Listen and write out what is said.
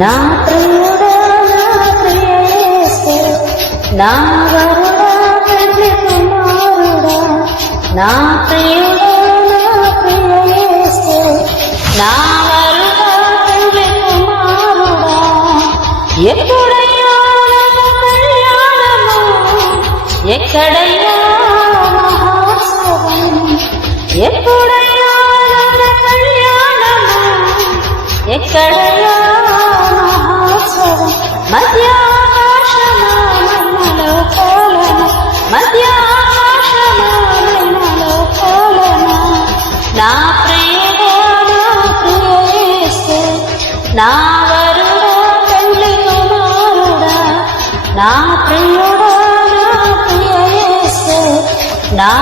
నా ప్రియుడా నా ప్రియ యేసు, నా వరుడా పెళ్లి కుమారుడా, నా ప్రియుడా నా ప్రియ యేసు, నా వరుడా పెళ్లి కుమారుడా. ఎప్పుడయ్యా నా కళ్యాణము, ఎక్కడయ్యా మహోత్సవం, ఎప్పుడయ్యా నా కళ్యాణము, ఎక్కడయ్యా మహోత్సవం. మధ్యాకాశమానలో కోలన, మధ్యాకాశమానలో కోలన. నా ప్రియుడా నా ప్రియ యేసు, నా వరుడా పెళ్లి కుమారుడా, నా ప్రియుడా నా ప్రియ యేసు, నా